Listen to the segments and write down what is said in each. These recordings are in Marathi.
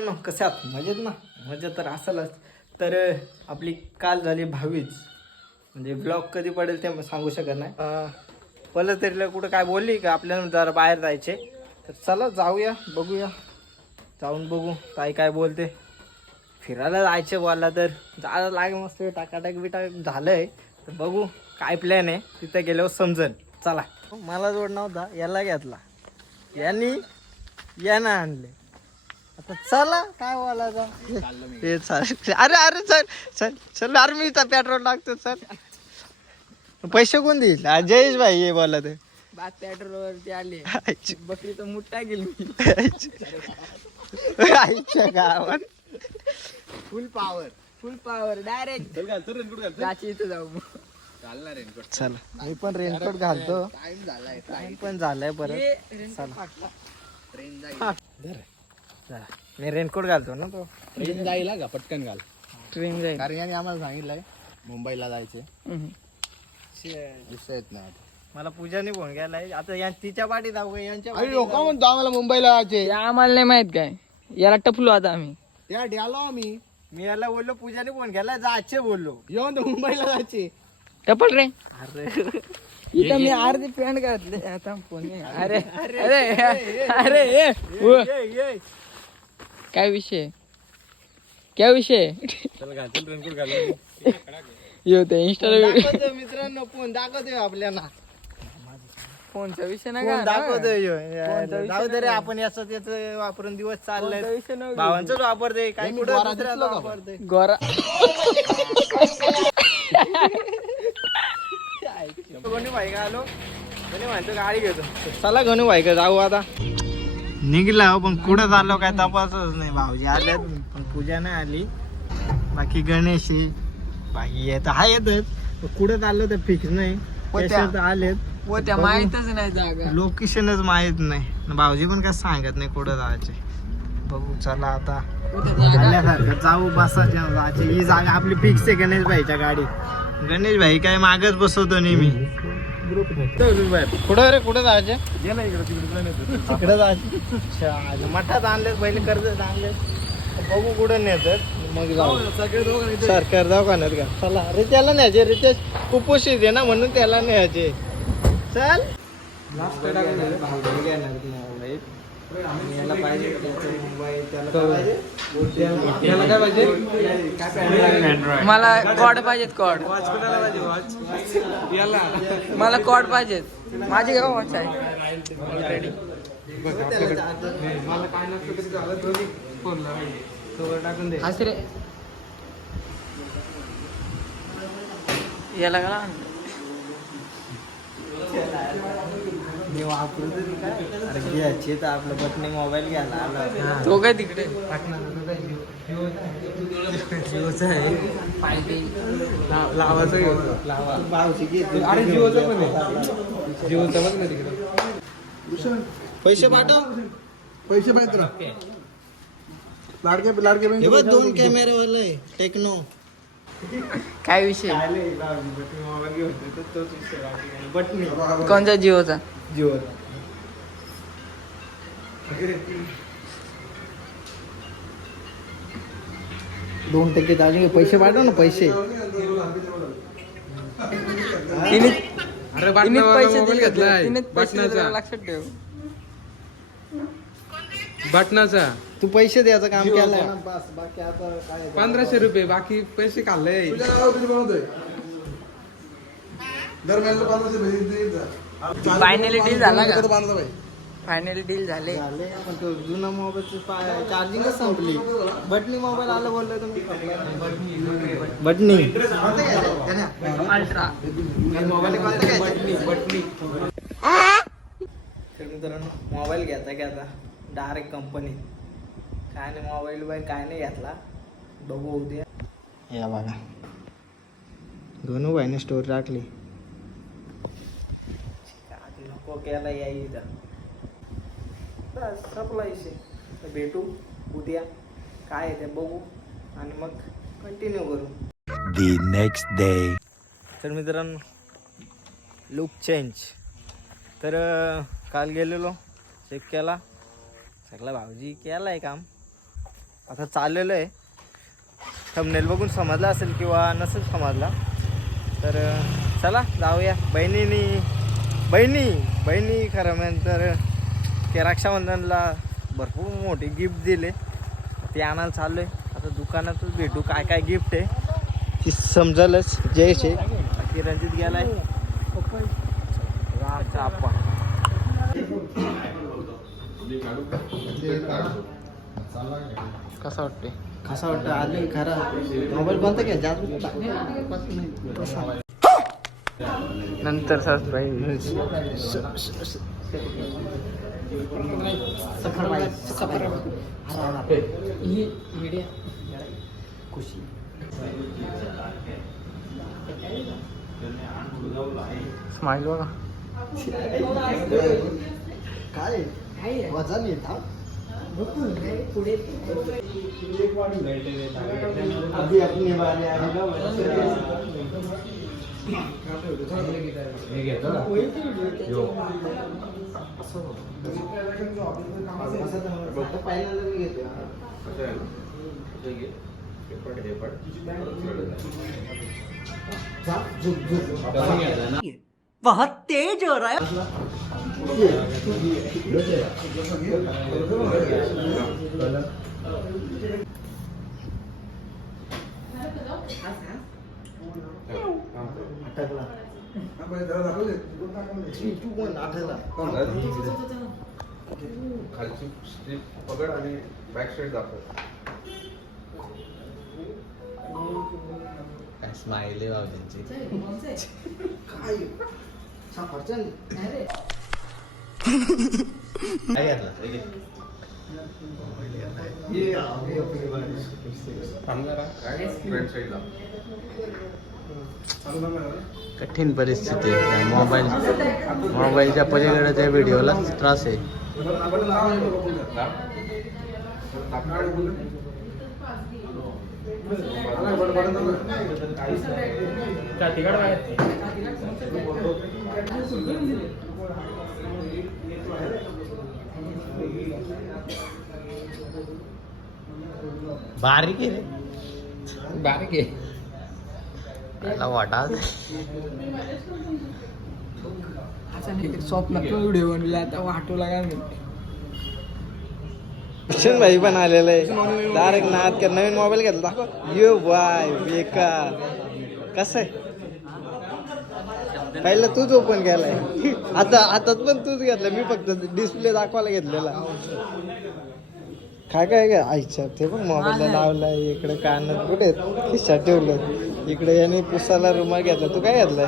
मित्रांनो कसे आहात मजेत ना? मजेत तर असेलच. तर आपली काल झाली भावीच म्हणजे ब्लॉग कधी पडेल ते सांगू शकत नाही. पहिलं तरी कुठं काय बोलली का आपल्याला जरा बाहेर जायचे. तर चला जाऊया बघूया. जाऊन बघू काय काय बोलते. फिरायला जायचे बोलला तर. जायला लागे मस्त टाकाटाक बिटाक झालंय. तर बघू काय प्लॅन आहे. तिथं गेल्यावर समजन. चला. मला जोड नव्हता याला घेतला. यांनी यानं आणले. आता चला काय बोलायचा? हे चाल अरे अरे चल चल चल अरे मी इथं पेट्रोल टाकतो चल. पैसे कोण देईल? हा, जयेश भाई हे बोला ते बाग पेट्रोल वरती आले बकरी तर मुठा गेली. आईच्या गावात. Full power full power direct राची इथं जाऊ चला. मी पण रेनकोट घालतो. टाइम झालाय टाइम पण झालाय परत. चला. चला. मी रेनकोट घालतो ना तो. ट्रेन जाईल का? पटकन घाल. ट्रेन जाईल. कारण याने आम्हाला सांगितलंय मुंबईला जायचे. दिसत येत नाही मला पूजाने फोन केलाय आता या तिच्या पाठी जाऊ का? यांच्या अरे पाठी लोक म्हणतो आम्हाला मुंबईला जायचे? ते आम्हाला नाही माहीत काय. याला टपलो आता आम्ही. त्यासाठी आलो आम्ही. मी याला बोललो पूजाने फोन केला जायचे बोललो. येऊन तर मुंबईला जायचे. टपल रे. अरे. इथं मी अर्धी पॅन्ट घातले. आता फोन. अरे अरे अरे ए. ये, ये. काय विषय? काय विषय? यो ते इंस्टाला दाखवतोय मित्रांनो फोन दाखवतोय आपल्याला. फोनचा विषय नाही फोन दाखवतोय ह्यो. फोनचा विषय जाऊ दे रे. आपण याचं त्याचं वापरून दिवस चाललाय. विषय नाही भावांचंच वापरते काय मी कुठं दुसऱ्याचं दिसलो का? वापरते गोरा गणू भाई का आलो? गणू म्हणतो गाडी घेतो. चला गणू भाई का जाऊ आता. निघला हो, पण कुठं चाललो काय तपासच नाही. भाऊजी आल्यात पण पूजा नाही आली. बाकी गणेश. बाकी येत हा येतच कुठं चाललो तर फिक्स नाही. आलेत. व त्या माहितच नाही जागा. लोकेशनच माहीत नाही. भाऊजी पण काय सांगत नाही कुठं जायचे. बघू चला आता. आल्यासारखं जाऊ बसा जायचे. ही जागा आपली फिक्स आहे गणेश भाईच्या गाडी गणेश भाई काय मागच बसवतो नेहमी. कुठं रे कुठं जायचे? तिकडे जायचे. अच्छा मठात आणलेत पहिले कर्ज आणले बघू कुठं नेतात. मग जाऊ. सरकार दवाखान्यात का? चला अरे त्याला न्यायचे रितेश कुपोषित आहे ना म्हणून त्याला न्यायचे. चल. याला पाहिजे. काय पाहिजे? काय मला कॉड पाहिजेत कॉड. मला कॉड पाहिजेत. माझी गाव वॉच आहे? ऑलरेडी मला काय नसतं तरी झालं दोन्ही फोनला कवर टाकून दे रे. याला का मी वापरू तरी काय अरे घ्यायची तर आपलं बटने मोबाईल घ्यायला आला. तो काय तिकडे जिओचा आहे. लावा. अरे जिओचं पण आहे. जिओचं बघ ना तिकडे. पैसे पाठव. पैसे पाहिजे लाडके लाडके दोन कॅमेरे वाला टेक्नो. काय विषय. बटनी कोणचा जिओचा. दोन टक्के चार्जिंग पैसे पाठव ना पैसे. अरे मोबाईल घेतलाय. लक्षात ठेव. बटनाचा तू पैसे द्यायचं काम केलंय. ना बस बाकी आता काय पंधराशे रुपये बाकी पैसे खाल्ले. फायनली डील झाला का? फायनली डील झाले. झाले. पण तो जुना मोबाईलची चार्जिंगच संपली. बटनी मोबाईल आलं बोललो तुम्ही. बटनी अल्ट्रा तर मित्रांनो मोबाईल घ्यायचा घ्यायचा डायरेक्ट कंपनी काय नाही मोबाईल बाईल काय नाही घेतला. बघू उद्या. या बघा. दोन भाईने स्टोरी टाकली नको केला या इथं. बस संपला विषय. तर भेटू उद्या. काय आहे ते बघू आणि मग कंटिन्यू करू. The next day. तर मित्रांनो लुक चेंज तर काल गेलेलो चेक केला. सगळा भाऊजी केला आहे काम. आता चाललेलो आहे. थंबनेल बघून समजला असेल किंवा नसेल समजला. तर चला जाऊया. बहिणीनी बहिणी बहिणी खरं नंतर ते रक्षाबंधनला भरपूर मोठी गिफ्ट दिले. ते आणायला चाललो आहे आता दुकानातच भेटू. काय काय गिफ्ट आहे? ती समजलच. जयश आहे. बाकी रणजित गेलाय. आप्पा कसं वाटते कसं वाटतं आले खरा. मोबाईल बंद घ्या जास्त नंतर सरप्राईज स्माइल बघा. काय? वजन येत. अभी अपनी बारी आएगा पहिल्यांदा मी घेतो अटकला. तू कोण अटकला. खालची स्ट्रीप पकड आणि बॅक साईड दाखव. स्माइल आहे बाबा काय? सफरचंद काय ये कठीण परिस्थिती आहे. मोबाईल मोबाईलच्या पलीकडे त्या व्हिडिओला त्रास आहे. बारीक आहे रे. बारीक आहे. त्याला वाटा स्वप्नात व्हिडिओ बनवला आता वाटू लागा किशन भाई पण आलेलं आहे. डायरेक्ट नाद कर. नवीन मोबाईल घेतला. दाखव. यो बाय बेकार. कसं आहे? पहिला तूच ओपन केलाय. आता हातात पण तूच घेतला मी फक्त डिस्प्ले दाखवायला घेतलेला. काय काय काय? आईच्या ते पण मोबाईलला लावलाय. इकडे कानात कुठे खिशात ठेवलं इकडे याने पुसाला रुमाल घेतला. तू काय घेतलाय?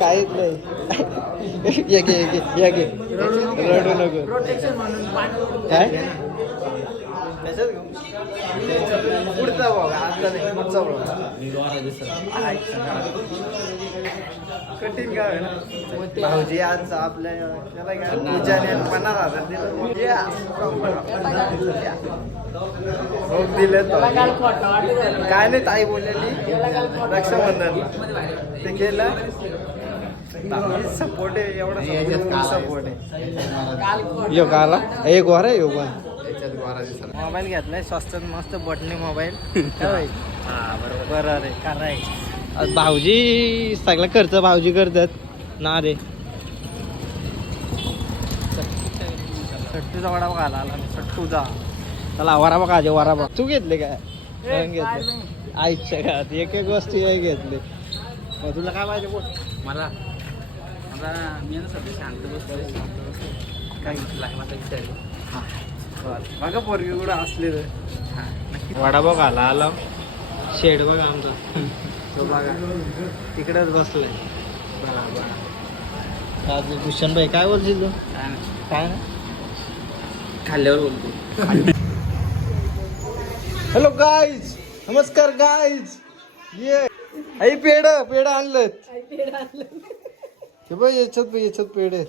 काहीच नाही ये घे ये घे ये घे. रडू नको. काय? पुढचा भाग आता नाही पुढचा कठीण आहे ना. भाऊजी आज आपल्या त्याला काय पूजाने आणि पन्नास हजार दिलं. या. रोग दिले काय नाही ताई बोललेली. रक्षाबंधनला. ते केलं. सपोर्ट आहे एवढा सपोर्ट आहे. यो काला. एक वर आहे मोबाईल घेतलाय स्वस्त मस्त बटणी मोबाईल. बरोबर. रे कराय भाऊजी सगळा खर्च भाऊजी करतात. ना रे. सट्टूचा वडा बघायला आला सट्टूचा. त्याला वरा बघा वरा बघ. तू घेतले काय? घेतले. आईच्या घरात एक एक गोष्टी नाही घेतली. मग तुला काय पाहिजे बोल. मला? मला मी सध्या शांत काय बघा पोरगी कुठं असले वडा बघ आला आला शेड बघा आमचा. तो बघा. तिकडेच बसलाय. आज भूषण भाई काय बोलशील तू? काय ना खाल्ल्यावर बोलतो. हॅलो गाईज नमस्कार गाईज ये. आई पेड पेड आणलं हे बघ याच्यात बघ, याच्यात पेड आहेत.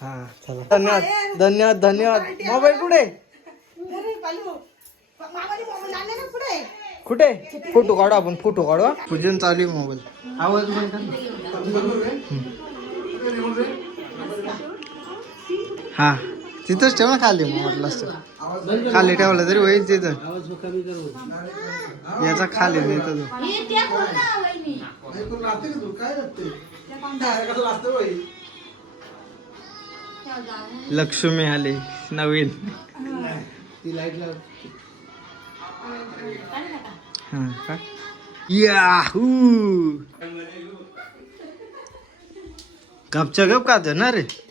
हा चला. धन्यवाद धन्यवाद धन्यवाद. मोबाईल कुठे? कुठे फोटो काढू आपण फोटो काढू. पूजन चालू आहे मोबाईल. आवाज हा. तिथंच ठेव ना खाली मग म्हटलं असतं खाली ठेवला तरी होईल तिथं. आवाज कमी कर याचा खाली नाही तर हे जाऊन लक्ष्मी आले नवीन. ती लाइट लाव. याहू! गपच्या गप का ना रे?